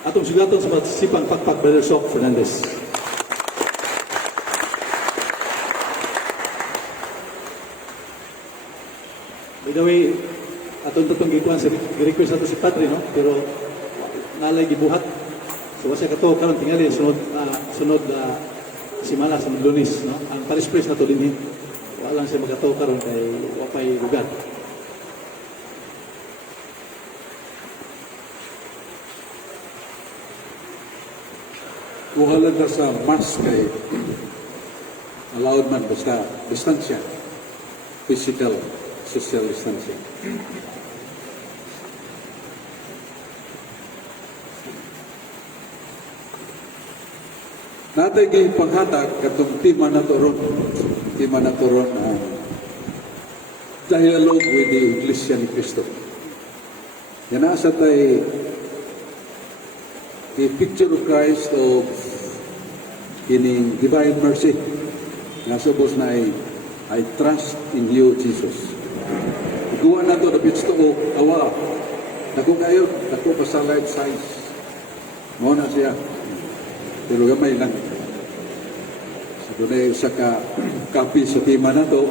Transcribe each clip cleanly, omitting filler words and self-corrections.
atong sugaton sa Sipang Pakpak Brother Sok Fernandez. By the way, atong tatong gikuan sa request ato si Padre, no? Pero nalay gibuhat. So kasi kato karon tingali sunod simana sa Lunes, no? Ang Paris Press na to dinhi. Wala lang siya magato karon kay wapay lugar. Kuhalan na sa mask kay allowed man basta distansya, physical, social distancing. Natay kay panghatag katong tima na turon dialogue with the Iglesia ni Cristo. Yan asa tay the picture of Christ of kining divine mercy. Nga suppose na I trust in you, Jesus. Iguan na to na bitsto ko, awa. Dako kayo, dako pa sa life size. Mo na siya. Pero gamay lang. Sa dunay usa ka kapi sa tima na to,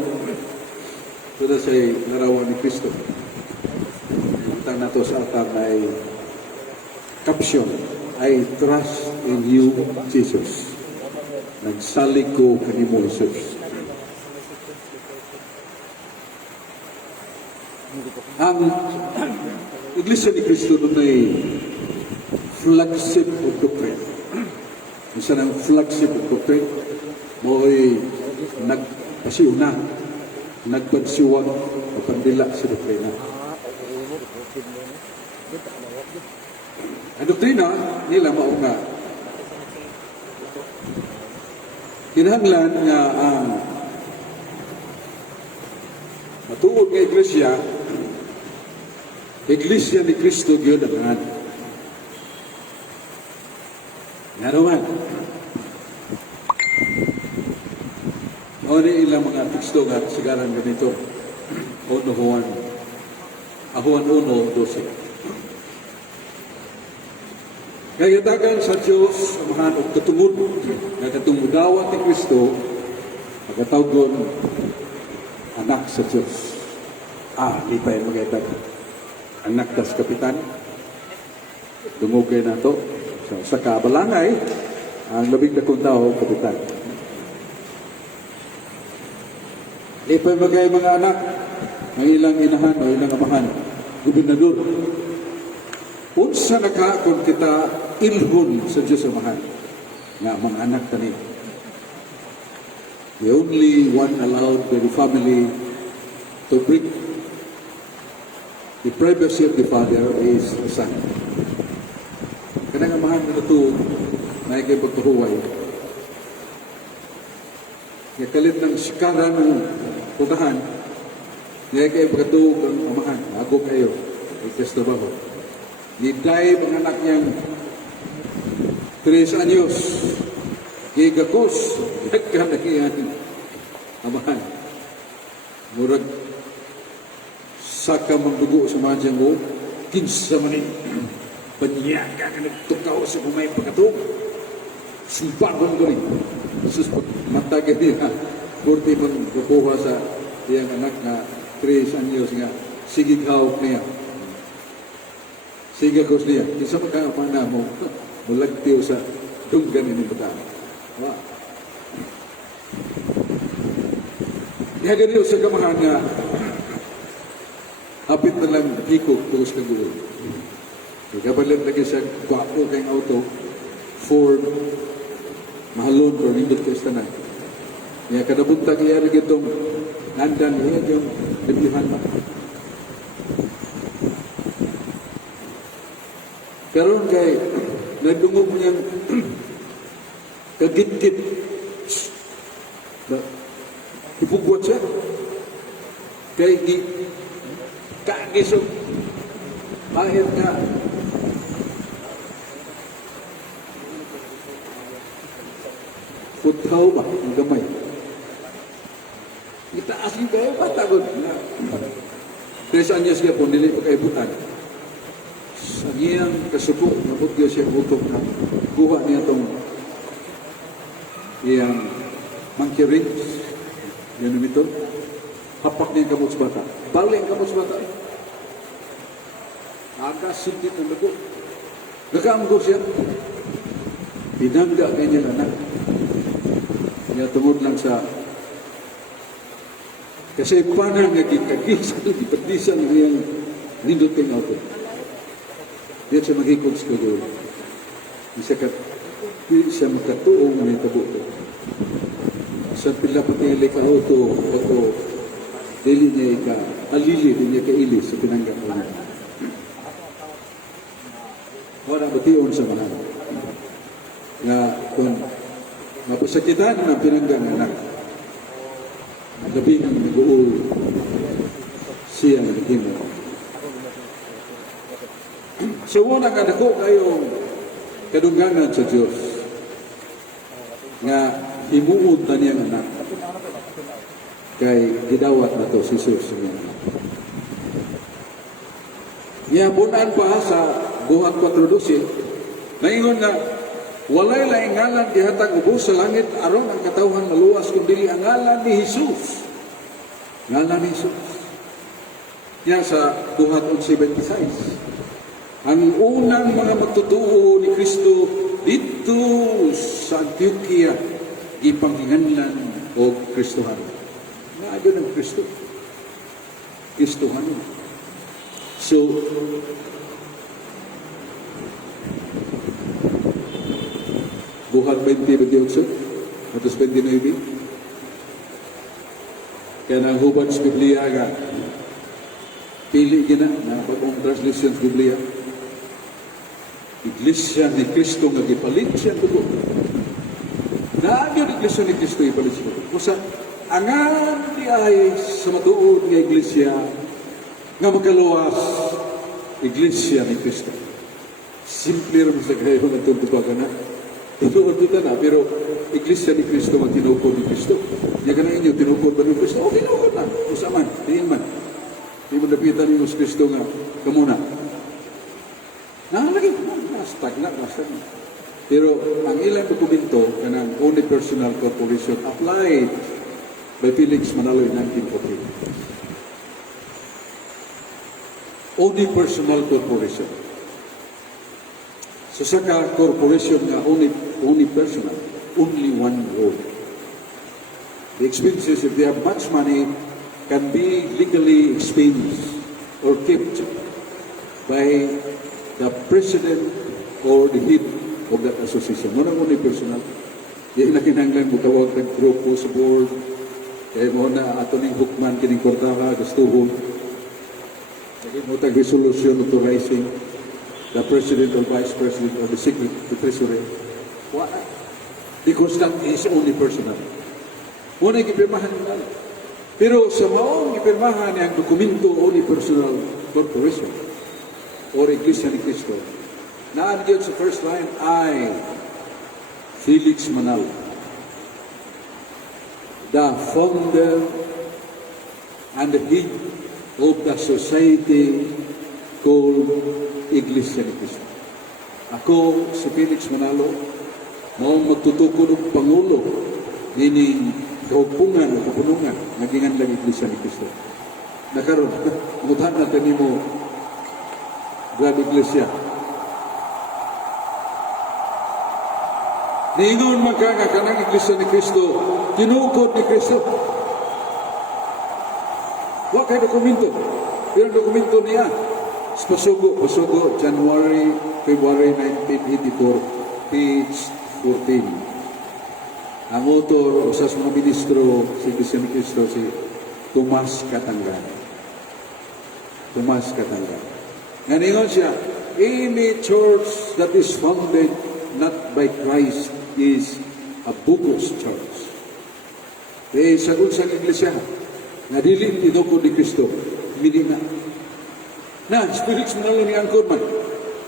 ito na siya larawan ni Cristo. Ang na to sa atang ay caption, I trust in you, Jesus. Nagsalig ko kanimo, Jesus. Ang Iglesia ni Cristo nun ay flagship of doctrine. Isa ng flagship of doctrine mo ay nagpasiuna, nagpagsiwag o pandila sa doktrina. Ang doktrina nila mao nga kinahanglan nga ang matuod nga Iglesia ni Cristo gyud ang nga naman. O ilang mga teksto nga sigaran ganito. Juan 1:12. Kaya dagan sa Diyos amahan og katungod nga katungudawat ni Kristo magatawgon anak sa Diyos. Di pa yung magaytag anak das kapitan. Dungogay na to. So, sa kabalangay, ang labing dakong tao, kapitan. Di pa yung mga anak ng ilang inahan o ilang amahan, gobernador. Unsa nakakon kita ilhon sa Diyos amahan nga mga anak tani. The only one allowed by the family to break the privacy of the father is the son. Kanang amahan na ito na ikay pagkahuway. Kalit ng sikara ng punahan, na ikay pagkatuog ang amahan. Ako kayo, ikas na ba ko? Niday mga anak niyang 3 anyos. Gigakos, nagkanakihan amahan. Murag saka magdugo sa mga diyang mo, kinsa manin. Panyaga ka nagtukaw sa kumay pagkatuog. Sumpagon ko rin. Sus, matagay niya. Kurti man kukuha sa iyang anak na 3 anyos nga. Sige hawak niya. Sige kos niya. Kinsa magkakapana mo, mulagtiw sa tunggan ni bata. Wow. Kaya ganito sa kamahan nga, hapit na lang hikog tuos ka gulo. Kabalit lagi siya, kwapo kayong auto, Ford, mahalon, pero nindot ka istanay. Kaya kadabuntag iya rin itong nandan, iya yung liblihan ba. Karoon kay, nagdungog niyang kagit-git. Ipugwat siya. Kay kagisog. Mahir ka. Putaw ba? Ang gamay. Itaas yung kayo, patagod. 3 anyos siya po, nili pa kaibutan. iyang kasuko, nabot siya utok na kuha niya itong iyang monkey rings, yan ito, hapak niya kamot sa bata. Bali ang kamot sa bata. Aga sindit ng lago. Nakaamgo siya. Pinangga kanya anak. Kaya tungod lang sa kasi panang nagkikagis, ipatisan niyang ninduting auto. Diyan siya mag-ikot sa kagoy. Siya magkatuong na itabo ko. Sa pila pati yung lika auto, dili niya alili, di niya kaili sa pinangga ko na. Wala batiyon sa mga na kung mapasakitan ng pinangga ng anak, labi ng nag-uul siya naghimo. So, una ka dako kayong kadungganan sa Diyos nga himuod na niyang anak kay gidawat na to si Jesus niya. Niyabunan pa sa buhat 4:12, naingon nga, walay laing ngalan gihatag ubos sa langit aron ang katawhan maluwas kundi ang ngalan ni Jesus. Ngalan ni Jesus. Yan sa buhat 11:26. Ang unang mga magtutuo ni Kristo dito sa Antioquia gipanghinganlan o Kristohano. Naadyo ng Kristo. Kristohano. So, buhat 20:28 atos 29. Kaya nang hubad sa Biblia nga pili gina na bagong translation sa Biblia. Iglesia ni Kristo nga gipalit siya dugo. Naagyo ni Iglesia ni Kristo gipalit siya dugo. Kusa angan di ay sa matuod nga iglesia nga makaluwas Iglesia ni Kristo. Simple rin sa kayo nga tuntubagan na. Tinuod kita na, pero Iglesia ni Kristo ang tinukod ni Kristo. Yan ka na inyo, tinukod ba ni Kristo? O, tinukod na. Kusa man, tingin man. Di mo napitan ni Kristo nga, kamuna. Nakalagay ko, stagna. Pero ang ilang dokumento, kanang only personal corporation, applied by Felix Manaloy 1948. Only personal corporation. So saka corporation nga only personal, only one role. The expenses, if they have much money, can be legally expensed or kept by the president or the head of that association. Wala mo ni personal. Yung nakinanglan mo tawag ng grupo sa board. Kaya mo na ato ning hukman kining kortara, gastuhon. Kaya mo tag resolution authorizing the president or vice president or the secretary, the treasurer. Wala. Because that is only personal. Muna ipirmahan nila. Pero sa maong ipirmahan niya ang dokumento only personal corporation or Iglesia ni Cristo, naandyan sa first line, I, Felix Manalo, the founder and the head of the society called Iglesia ni Cristo. Ako, si Felix Manalo, maong magtutukod ng Pangulo, meaning kaupungan o kapunungan, nagingan lang Iglesia ni Cristo. Nakaroon, mudhan natin ni mo, grabe Iglesia. Niingon magkanga ka ng Iglesia ni Cristo, tinukod ni Cristo. Wa kay dokumento. Pero dokumento niya, pasugo, January, February 1984, page 14. Ang author, usas mga ministro sa Iglesia ni Cristo, si Tomas Katanggan. Tomas Katanggan. Nganingon siya, any church that is founded not by Christ is a bogus church. Eh, sagot sa Iglesia, na dili tinukod ni Cristo, hindi na. Na, Felix Manalo ni Angkor man.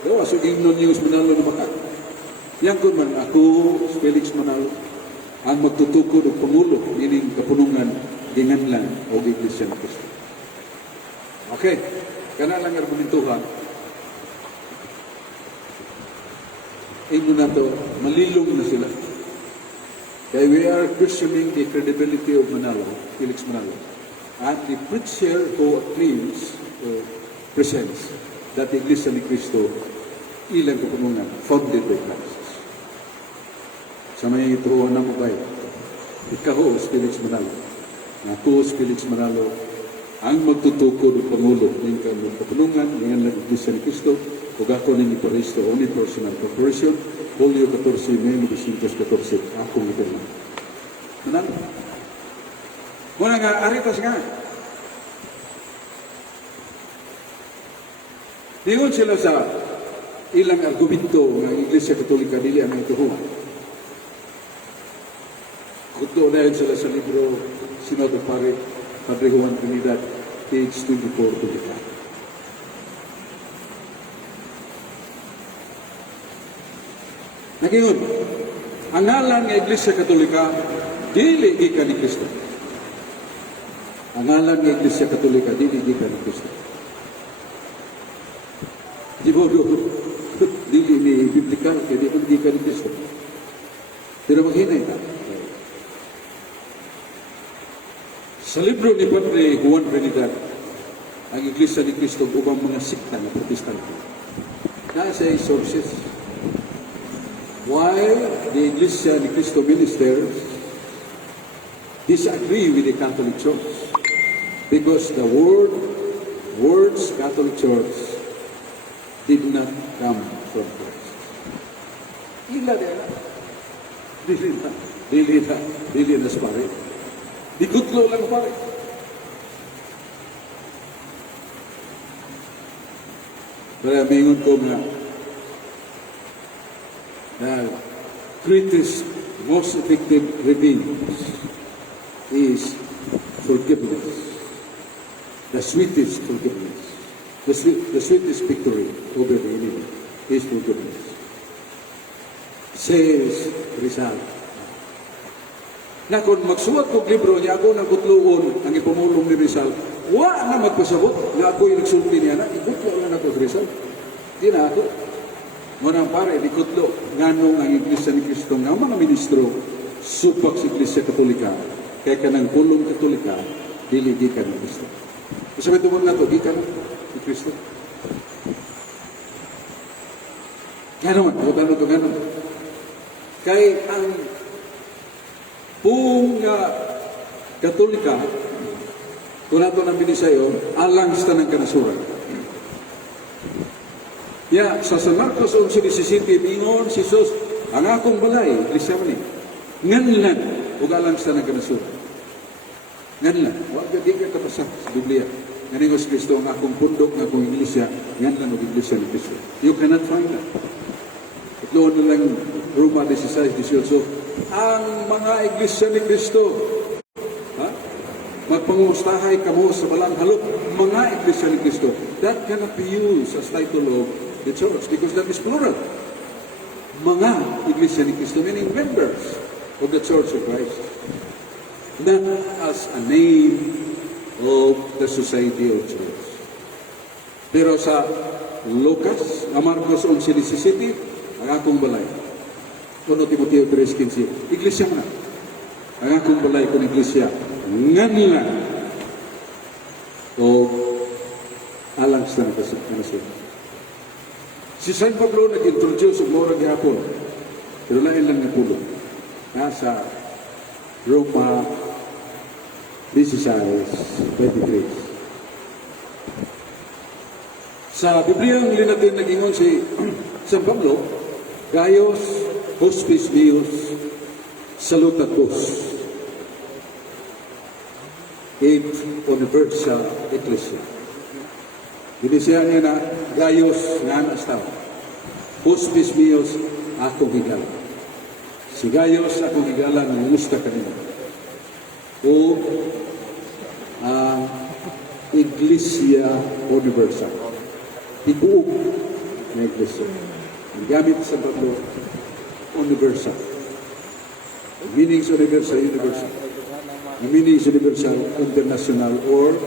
Dawa, so ignon news Manalo na baka. Yang ko man, ako, Felix Manalo, ang magtutukod o Pangulo, meaning kapunungan, ginganlan o Iglesia ni Cristo. Okay, kana lang argumentuhan. ino na to, malilong na sila. Kaya we are questioning the credibility of Manalo, Felix Manalo, and the preacher who claims or presents that the Iglesia ni Cristo ilang kapunungan, founded by Christ. Sa may ituruan na mo kayo, ikaw si Felix Manalo, ako si Felix Manalo, ang magtutukod ng Pangulo ng kapunungan ng Iglesia ni Cristo, o ako ng Iparisto, only personal corporation, Julio 14, 1914, akong ito lang. Manang? Muna nga, aritas nga. Diyon sila sa ilang argumento ng Iglesia Katolika, dili ang ito. Kuto na yun sila sa libro Sinodo Padre Juan Trinidad, page 24-25. Nagingon, ang ngalan ng Iglesia Katolika, dili gikan ni Kristo. Ang ngalan ng Iglesia Katolika, dili gikan ni Kristo. Di ba, dili ni biblikal, kaya di man gikan ni Kristo. Pero maghinay ka. Sa libro ni Padre Juan Trinidad, ang Iglesia ni Kristo, upang mga sikta na protestante. Nasa sources. Why the Iglesia ni Cristo ministers disagree with the Catholic Church? Because the words Catholic Church did not come from Christ. Ila na. Dili na sa pare. Digutlo lang pare. Kaya mingon ko nga, the greatest, most effective revenge is forgiveness. The sweetest forgiveness. The sweetest victory over the enemy is forgiveness. Says Rizal. Na kung magsuwat kong libro niya, ako ng kutluon ang ipumulong ni Rizal, wa na magpasabot na ako'y nagsulti niya na, ikutlo lang ako Rizal. Di na ako. Ngunang pare, di kutlo, nganong ang Iglesia ni Cristo nga mga ministro, supak sa Iglesia Katolika, kaya ka ng pulong Katolika, dili di ka ng Cristo. Sabi tumon na to, di ka ni Cristo. Ganon, gano'n to, ganon. Kaya ang buong Katolika, kung nato nang binisayo, alang sa tanang kanasuran. Ya, sa San Marcos 11:17, ingon si Jesus, ang akong balay, Iglesia ni, nganlan, ug alang sa tanang kanasuran. Nganlan, wag di ka kapasa sa Biblia. Ngayon si Kristo, ang akong pundok, ang akong Iglesia, nganlan ug Iglesia ni Kristo. You cannot find that. Itloon na lang Roma 16:18, ang mga Iglesia ni Kristo, magpangustahay kamo sa balang halok, mga Iglesia ni Kristo. That cannot be used as title of the church because that is plural. Mga Iglesia ni Cristo, meaning members of the Church of Christ. Not as a name of the society of church. Pero sa Lucas, Marcos 11:17, ang akong balay. 1 Timoteo 3:15, Iglesia na. Ang akong balay kung Iglesia, nganila o alang sa kanasuran. Si San Pablo nag-introduce ang mura gihapon, pero lain lang na pulo. Nasa Roma 16:23. Sa Biblia, ang linatin nag-ingon si San Pablo, Gaius Hospes Meus Salutatus et Universal Ecclesia. Binisihan niya na Gaius nga astaw. Hospes Meus akong higala. Si Gaius akong higala ng musta kanina. O ang Iglesia Universal. Iguog na Iglesia. Ang gamit sa Pablo, universal. Ang meaning sa universal, universal. Ang meaning sa universal, international or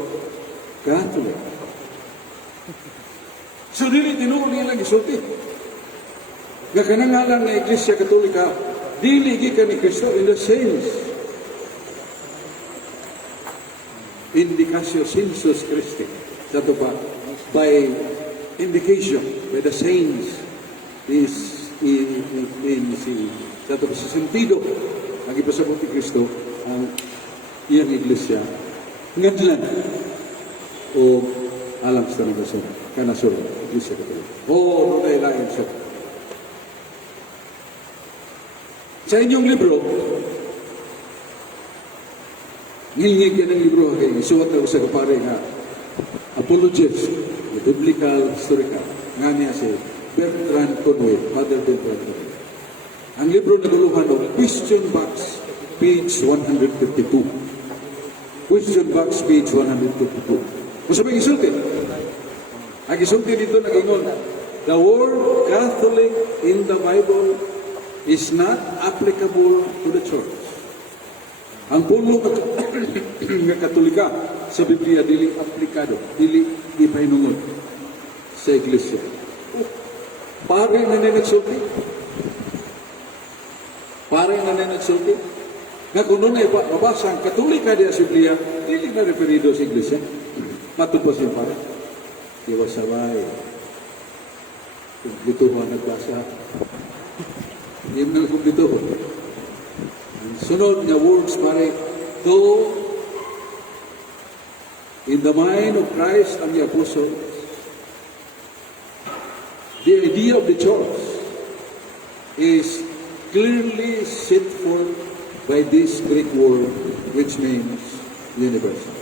Catholic. So, dili tinuon nilang isulti. Nga kanangalan nga Iglesia Katolika, dili gikan ni Kristo in the sense indicatio sensus Christi. Sa ito pa, by indication, by the saints, is sa ito pa, sa sentido, ang ipasabot ni Kristo, ang iyang Iglesia, ngadlan, o alam sa nagasura, kanasura, Iglesia Katolika. O, no lain siya. Sa inyong libro, ngilingig yan ang libro kay isuwat na sa kapare nga Apologist, Biblical, Historical, nga niya si Bertrand Conway, Father Bertrand Conway. Ang libro na guluhan o Question Box, page 152. Question Box, page 152. Kung sabi isulti, ang isulti dito nag-ingon, the word Catholic in the Bible is not applicable to the church. Ang puno nga Katolika sa Biblia dili aplikado, dili ipahinungod sa Iglesia. Pare na nagsulti. Pare na nagsulti. Nga kung nun ay mabasa ang Katolika di sa Biblia, dili na referido sa Iglesia. Matupos yung pare. Iwa sabay. Kumplituhan nagbasa. Hindi mo na kumplituhan. Ang sunod nga words pare, though in the mind of Christ and the apostles, the idea of the church is clearly set forth by this Greek word which means universal.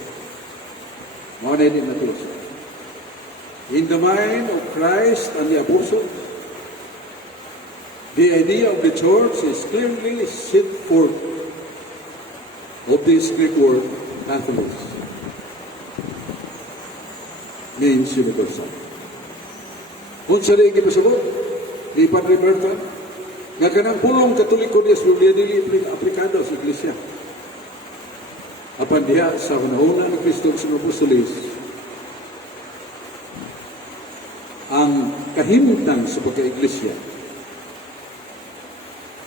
Mga din na ito. In the mind of Christ and the apostles, the idea of the church is clearly set forth of this Greek word, Catholic, means universal. Kung sa rin ipasabot, di Padre Bertrand, nga kanang pulong Katoliko niya sa Biblia, dili aplikado sa Iglesia. Apan diha sa hunahuna ni Kristo sa Apostoles, ang kahimtang sa pagka-Iglesia,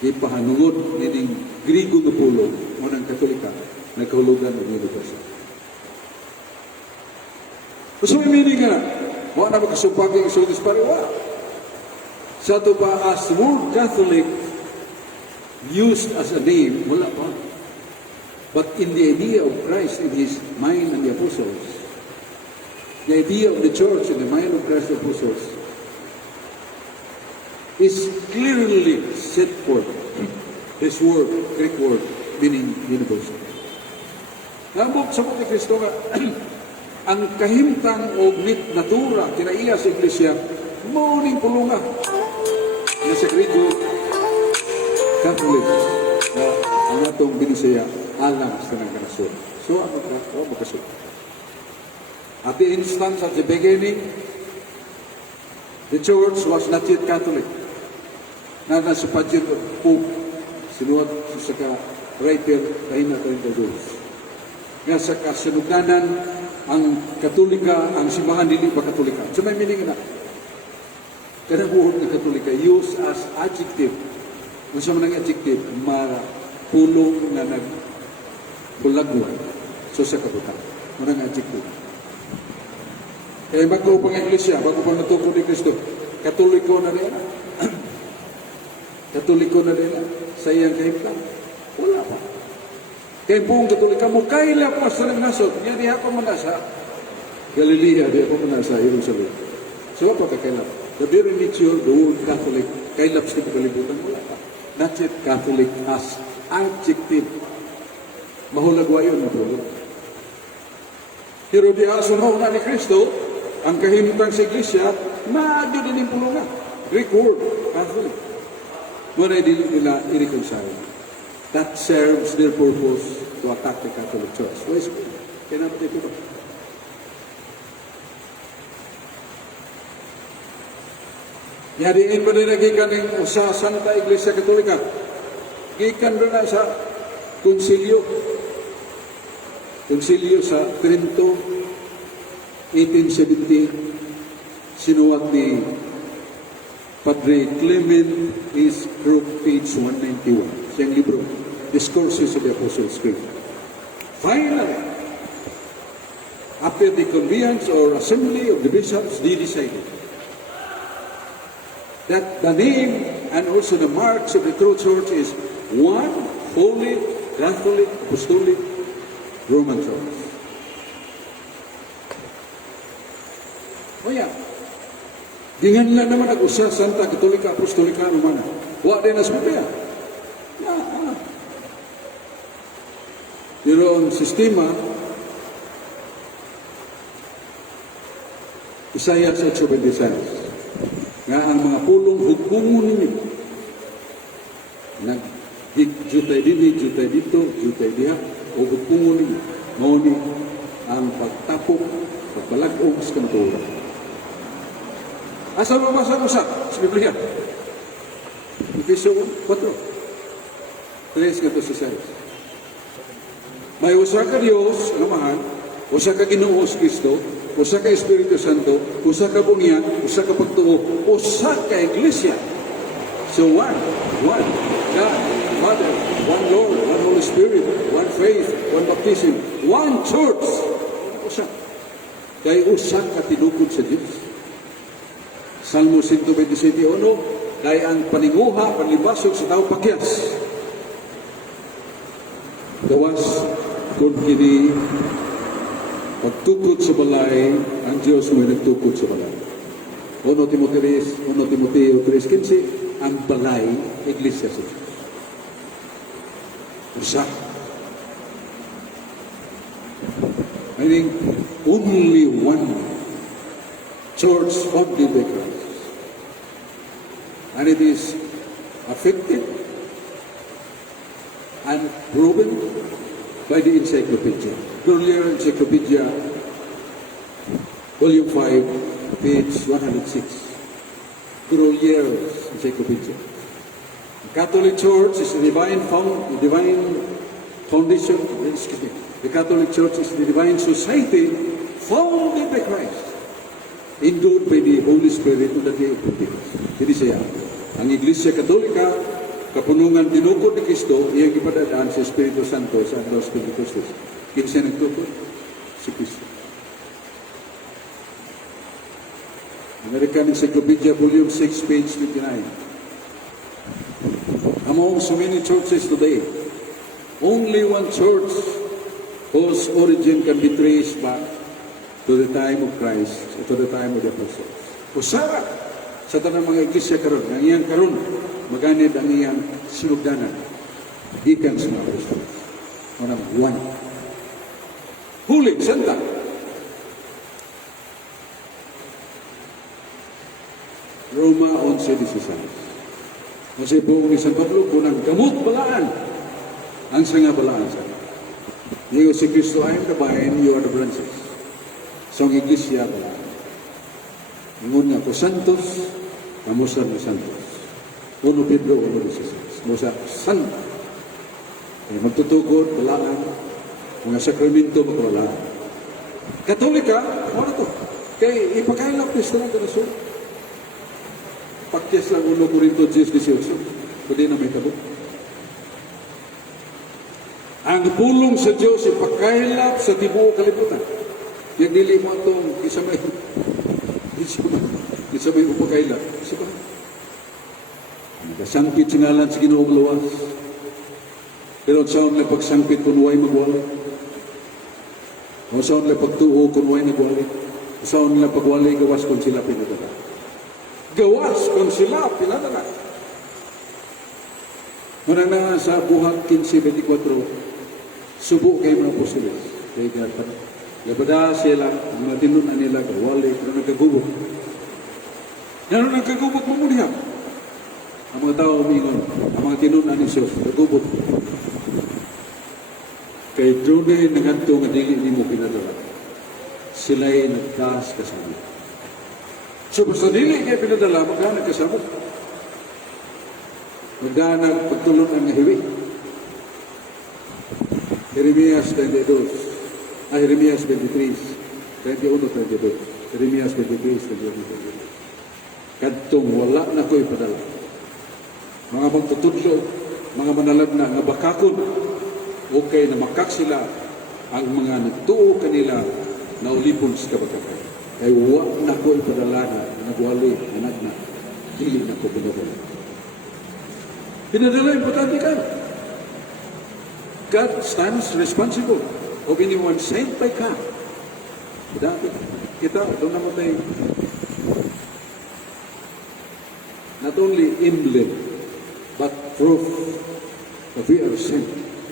ipahanungod nining Grigo na pulong o ng Katolika na kahulugan ng universal. So may meaning nga, wala na makasumpaging isultis parewa. Sa ito pa, as the word Catholic used as a name, wala pa. But in the idea of Christ in His mind and the apostles, the idea of the church in the mind of Christ and the apostles is clearly set forth. This word, Greek word, meaning universal. Nabot sa mga Kristo nga, ang kahimtang o natura, kinaiya sa Iglesia, mauning pulunga na sa Grigo, Catholic, na ang atong binisaya, alam sa nagkanasyon. So, ano makasyon? At the instance, at the beginning, the church was not yet Catholic. Na nasa budget of Pope, sinuwat sa writer, kahina 32. Nga sa kasanuganan, ang Katolika, ang simbahan dili pa Katolika. So may meaning na, kanang buhod ng Katolika, used as adjective. Kung sa manang adjective, pulong na nagpulagwan. So sa kabutan, manang adjective. Kaya bago pang Iglesia, bago pang natukod ni Kristo, Katoliko na rin. Katoliko na rin sa iyang kahimtang. Wala pa. Kaya buong Katolika mo, kaila pa sa nasod. Yan, di ako man sa Galilea, di ako man sa Jerusalem. So, apa ka kailap? The very nature, the word Catholic, kailap sa kalibutan, wala pa. Not yet Catholic as adjective. Mahulagwa yun na po. Pero di aso na ni Kristo, ang kahimtang sa Iglesia, maadyo din yung pulungan. Greek word, Catholic. Muna hindi nila i-reconcile. That serves their purpose to attack the Catholic Church. Why is it? Kaya natin ito ba? Yadiin ba nila gikan ng sa Santa Iglesia Katolika? Gikan rin na sa konsilyo. Konsilyo sa Trento, 1870, sinuwat ni Padre Clement is group page 191. Siyang libro, Discourses of the Apostles' Creed. Finally, after the conveyance or assembly of the bishops, they decided that the name and also the marks of the true church is one holy, Catholic, Apostolic, Roman Church. O yan. Dingan lang naman nag-usa, Santa, Katolika, Apostolika, Romana. Wa din as Biblia. Pero ang sistema, Isaiah 8:26, nga ang mga pulong hugpungon ninyo, jutay jutay dito, jutay diha, o hugpungon ninyo, mauni ang pagtapok, pagpalag-og sa kanturan. Asa mabasa ko sa Biblia? Efeso 4:3-6. May usa ka Dios, Amahan, usa ka Ginoo Kristo, usa ka Espiritu Santo, usa ka bunyan, usa ka pagtuo, usa ka iglesia. So one God, Father, one Lord, one Holy Spirit, one faith, one baptism, one church. Usa. Kay usa ka tinukod sa Dios. Salmo 127:1, kay ang paninguha, panlibasog sa tao pakyas. Gawas kung kini pagtukod sa balay, ang Diyos may nagtukod sa balay. 1 Timoteo 3:15, ang balay, iglesia sa Diyos. Usa. Meaning, only one church founded by Christ. And it is affected and proven by the encyclopedia. Earlier encyclopedia, volume 5, page 106. Grolier's encyclopedia. The Catholic Church is the divine foundation. The Catholic Church is the divine society founded by Christ, endured by the Holy Spirit on the day of Pentecost. Hindi siya. Ang Iglesia Katolika, kapunungan tinukod ni Kristo, iyang ipadadaan sa Espiritu Santo sa Adlaw sa Pentecost. Kinsa nagtukod? Si Kristo. American Encyclopedia, volume 6, page 29. Among so many churches today, only one church whose origin can be traced back to the time of Christ, to the time of the apostles. Usara sa tanang mga iglesia karon, ang iyang karon, maganid ang iyang sinugdanan. Gikan sa mga apostles. Unang one. Huli, santa. Roma 11:16. Kasi buong ni San Pablo, kunang gamot balaan. Ang sanga balaan sa niyo si Kristo ay the vine, you are the branches. So ang iglesia balaan. Ingon nga ko santos, kamusta ni santos. 1 Pedro 1:16. Musa santo. Ay magtutugod, balaan. Mga sakramento magbalaan. Katolika, ano to? Kay ipakailap ni Strang Kanasol. Pakyas lang 1 Corinto 10:18. Pwede na may tabot. Ang pulong sa Diyos ipakailap sa tibuok kalibutan. Yung dili mo itong isa may upakailap. Isa ba? Nagkasangpit singalan sa Ginoong luwas. Pero saan na pagsangpit kung huwag magwali? O saan na pagtuo kung huwag nagwali? O saan na pagwali gawas kung sila pinadala? Gawas kung sila pinadala. Manana sa buhat 15:24, subo kayo mga apostoles. Kaya gata. Labada sila, ang mga tinunan nila, gawali, pero nagkagubok. Yan ang nagkagubok mo muna. Ang mga tao umingon, ang mga tinunan ni Diyos, nagkagubok. Kay Drone, nanganto nga dili ni mo pinadala. Sila'y nagtaas kasama. So, basta dili kayo pinadala, maghanag kasama. Maghanag pagtulong ang hiwi. Jeremias 22. Jeremias 23. 21-22. Jeremias 23, 21-22. kadtong wala na ko ipadala. Mga magtutudlo, mga manalagna nga bakakon, okay na makak sila ang mga nagtuo kanila na ulipon sa kabagakay. Kay wa na ko ipadala na nagwali, nanagna, dili na ko pinadala. Pinadala, importante ka. God stands responsible. O anyone sent by God. Kita, doon naman tayo, not only emblem, but proof that we are sent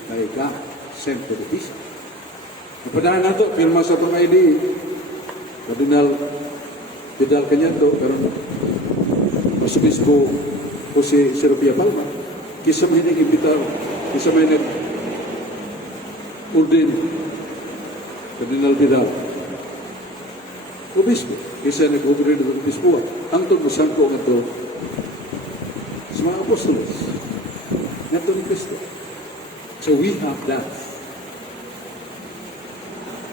by God, sent to the peace. Ipadaan nato, pirma sa itong ID, Cardinal Vidal Cañedo, pero mas mismo Jose Serapia Palma, kisa may nag-imbitar, kisa may nag-urdin, Cardinal Vidal, obispo, kisa nag-urdin ng obispo, ang itong masangko ng ito, sa mga apostolos, ng ito ni Cristo. So we have that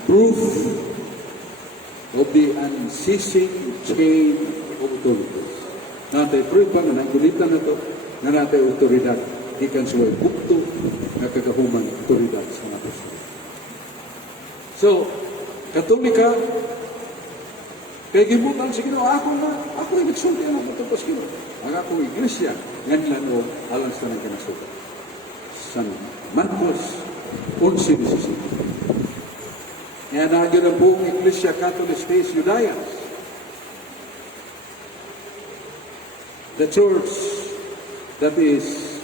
proof of the unceasing chain of authorities. Natay proof pa nga nanggulitan na ito, na natay otoridad, ikan sa way bukto na kagahuman otoridad sa mga apostol. So, Katolika, kay gibutan si Ginoo, ako ay nagsulti ang mga tapos Ginoo. Ang akong iglesia, ganyan o alang sa nang kanasuka. San Marcos 11:17. Kaya nagyan ang buong Iglesia Catholic Space Judaians. The church that is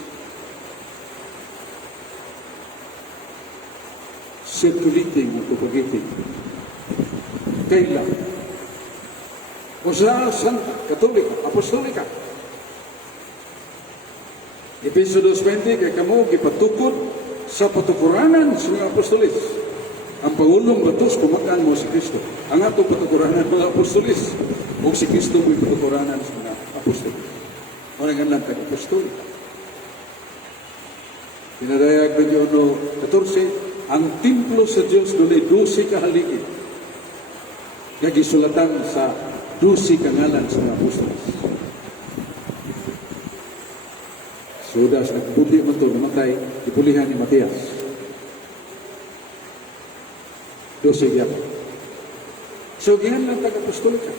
circulating and propagating. Kailan? O sa Santa, Katolika, Apostolika. Efeso 2:20, kaya kamo gipatukod sa patukuranan sa mga apostolis. Ang Pangulong batos kumakaan mo si Kristo. Ang atong patukuranan mga apostolis. O si Kristo mo'y patukuranan sa mga apostolis. Orang lang tag-apostolik. Pinadayag ng Yono 14, ang templo sa Diyos doon ay 12 kahaligid. Nagisulatan sa 12 kangalan sa mga apostolis. Sudas, nagbuli mo ito, namatay, ipulihan ni Matias. 12 yan. So, yan lang tag-apostolika.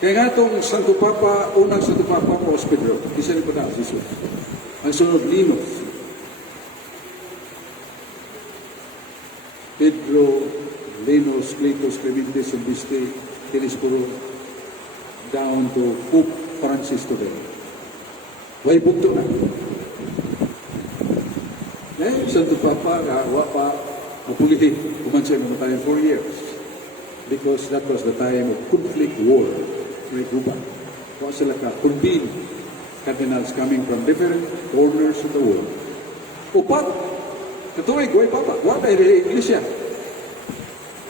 Kaya nga itong Santo Papa, unang Santo Papa, Paus Pedro, isa rin pa na, Jesus. Ang sunod, Linos. Pedro, Linos, Cletus, Clementes, Silvestre, Telisporo, down to Pope Francis today. Way bukto na. Eh, Santo Papa, wa pa, mapulihin, kumansya mo tayo 4 years. Because that was the time of conflict, war, may Cuba. Kung sila ka, convene cardinals coming from different corners of the world. Upat, katuloy, guay papa, wala tayo rin iglesia.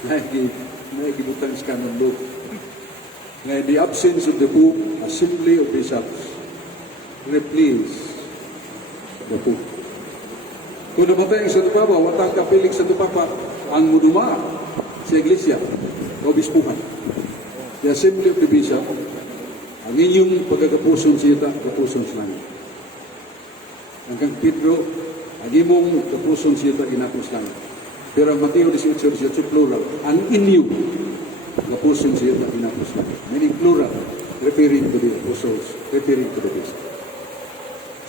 Naigibutang skandalo. Na the absence of the Pope, assembly of bishops, replace the Pope. Kung namatay ang Santo Papa, watang kapiling Santo Papa, ang muduma sa iglesia, o bispuhan. The assembly of the bishop, ang inyong pagkakapuson siya, kapuson sa langit. Hanggang Pedro, ang imong kapuson siya, inapos langit. Pero ang Mateo 18:18 plural, ang inyong kapuson siya, inapos langit. Meaning plural, referring to the apostles, referring to the bishop.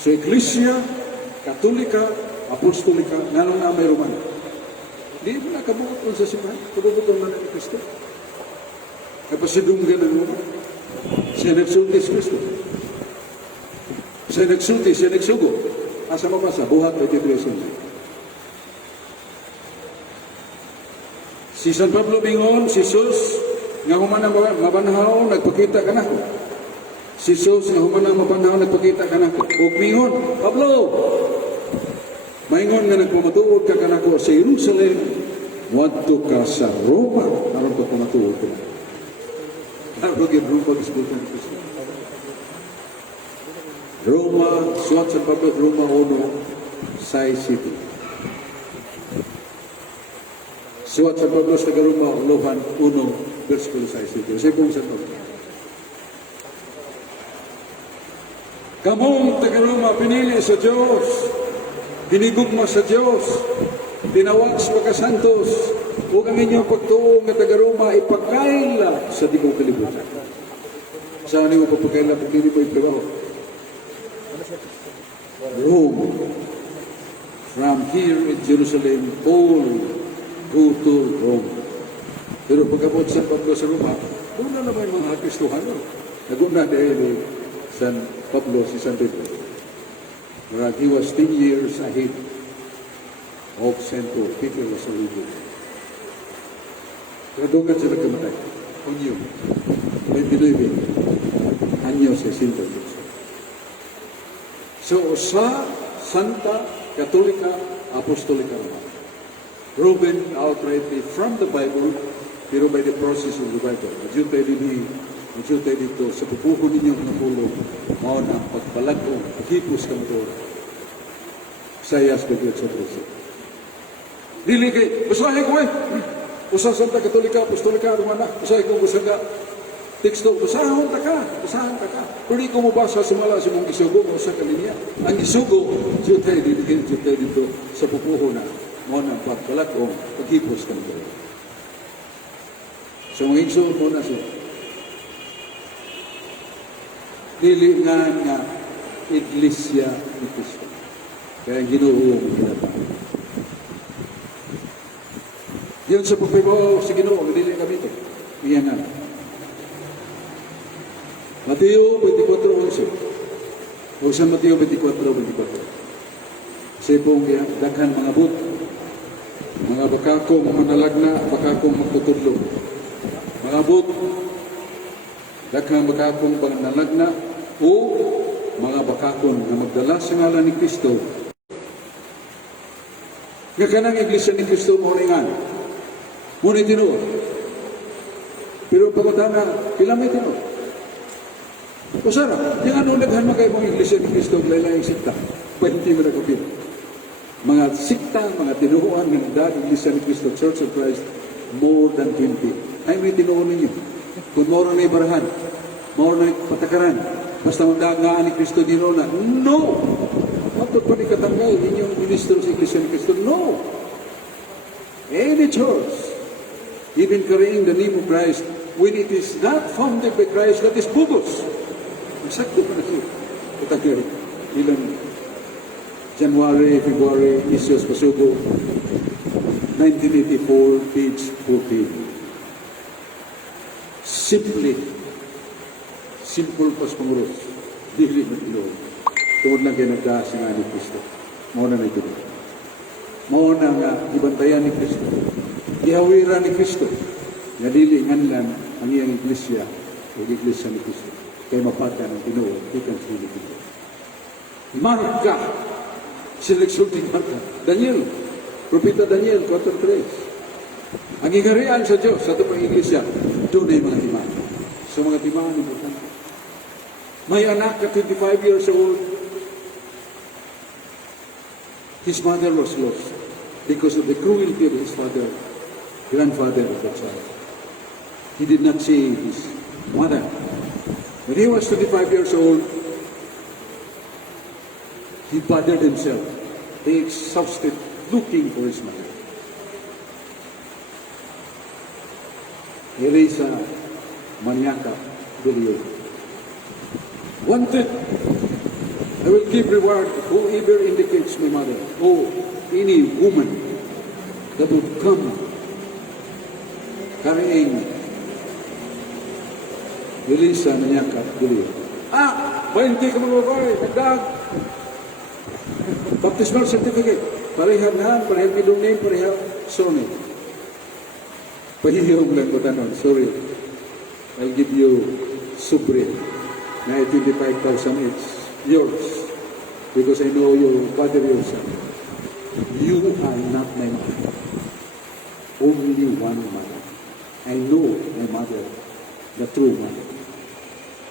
So, Iglesia, Katolika, Apostolika, nanong na may Romano. Di mo na kabugot sa simbahan, kabugot ang ni Kristo. Ay pasidunggan ng mga. Siya nagsulti si Kristo. Siya nagsulti, siya nagsugo. Asa mabasa, buhat 23. Si San Pablo Bingon, si Jesus, nga humanang mabanhaw, nagpakita ka na. Si Jesus, nga humanang mabanhaw, nagpakita ka na. O Bingon, Pablo, maingon nga nagpamatuod ka kanako sa Jerusalem, wadto ka sa Roma, naroon ka pamatuod ka. Naroon ka Roma, gisbutan ni Kristo. Roma, suwat sa Pablo, Roma 1, Sai City. Suwat sa Pablo, sa Roma, Lohan 1, versikulo Sai City. Kasi kung sa ito. Kamong taga-Roma pinili sa Diyos, hinigugma sa Diyos, tinawag sa pagkasantos, ug ang inyong pagtuo nga taga-Roma ipagkaila sa dibong kalibutan. Saan niyo pagpagkaila pag hindi mo itrabaho? Rome. From here in Jerusalem, all go to Rome. Pero pagkabot sa Pablo sa Roma, doon na naman yung mga Kristohan. Naguna dahil ni San Pablo si San Pedro. Where he was 10 years ahead of St. Paul. Peter was a leader. Pero doon ka sila kamatay. Kung yun, 29 anyo sa Sinto. So, sa Santa Katolika Apostolika Roma, proven outrightly from the Bible, pero by the process of the Bible. Madyutay dito sa pupuho ninyong napulong, mao na ang pagbalagong, hipos ka mo Sayas bagay sa Kristo. Dili kay, usahay ko usa Santa Katolika Apostolika Romana, usahay ko usaga teksto, usahan ta ka. Pero di ko mabasa sumala sa mong isugo o sa kalinya. Ang isugo, jutay dito sa pupuho na, mao na ang pagbalagong, paghipos ka mo. So, mga igsoon mo na siya. Dili nga Iglesia ni Cristo. Kaya Ginoo ang ginatawag. Yun sa pagpibaw sa Ginoo, dili kami ito. Iyan na. Mateo 24:11. O sa Mateo 24:24. Sa pong daghan mga but, mga bakakong manalagna, bakakong magtutudlo. Mga but, daghang bakakong panganalagna o mga bakakon na magdala sa ngalan ni Kristo. Nga kanang Iglesia ni Kristo mo ringan. Muna tinuod. Pero pagkatana, pila may tinuod. Kusara, yung ano naghan magay mong Iglesia ni Kristo, lalayang sikta. Pwede mo na kapit. Mga sikta, mga tinuuan ng dad Iglesia ni Kristo, Church of Christ, more than 20. Ay may tinuod ninyo. Kung moro na ibarahan, moro na patakaran, basta magdagaan ni Kristo di na, no! Matod pa ni katanggal, inyong ministro sa Iglesia ni Kristo, no! Any church, even carrying the name of Christ, when it is not founded by Christ, that is bogus. Masakto pa na siya. Katanggal, ilang January, February, issues pasugo, 1984, page 14. Simple pas panguros, dili na Ginoo. Tungod lang kayo nagdaas nga ni Kristo. Mao na ito. Mao na nga ibantayan ni Kristo. Gihawiran ni Kristo. Nga dili nganlan ang iyang iglesia o iglesia ni Kristo. Kaya mapata ng Ginoo, ikan sa Ginoo. Marka, seleksyon ni Marka. Daniel, Propeta Daniel 4:3. Ang igarian sa Diyos sa itong iglesia, doon ay mga timaan. So mga timaan, importante. May anak na 25 years old. His mother was lost because of the cruelty of his grandfather of the child. He did not see his mother. When he was 25 years old, he bothered himself. He exhausted looking for his mother. Elisa Maniaka Bilio. Wanted, I will give reward to whoever indicates my mother, or any woman that would come carrying Elisa Maniaka Bilio. 20 ka mga babae, nagdag. Baptismal certificate, parehab na, parehab midong name, parehab surname. Pahihirong lang ko tanon, sorry. I'll give you supreme. Na 25,000 it's yours. Because I know you father yourself. You are not my mother. Only one mother. I know my mother, the true mother.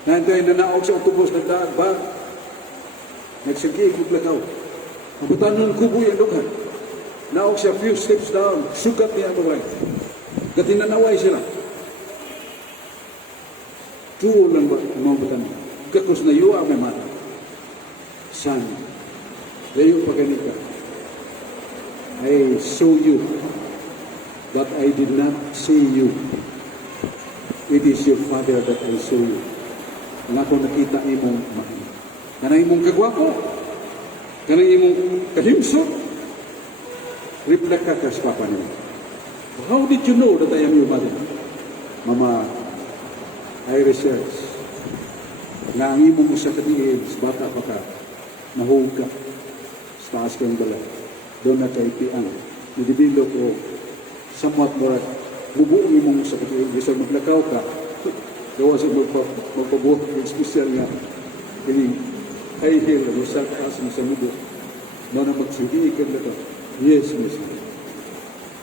Nanday na naog sa autobus na daag ba? Nagsagi, kublakaw. Mabutanon kubo yung dughan. Naog siya few steps down, sugat niya ang right. Katinanaway sila. True lang ba ang mga batan? Kakus na you are my mother. Son, layo pa ganito. I saw you, but I did not see you. It is your Father that I saw you. Ang ako nakita imong mahal. Kanang imong kagwapo, kanang imong kahimsot, reflect ka sa Papa niyo. How did you know that I am your mother? Mama, I research. Na ang imong usa ka diis, bata pa ka, nahug ka, sa taas kang balat. Doon na kay piang. Nidibilo ko, somewhat more, bubuong imong usa ka diis, bisa maglakaw ka, gawa sa magpabuhat ng espesyal nga, kining high heel, sa taas mo sa mudo, na magsigigig ka na to. Yes, Miss.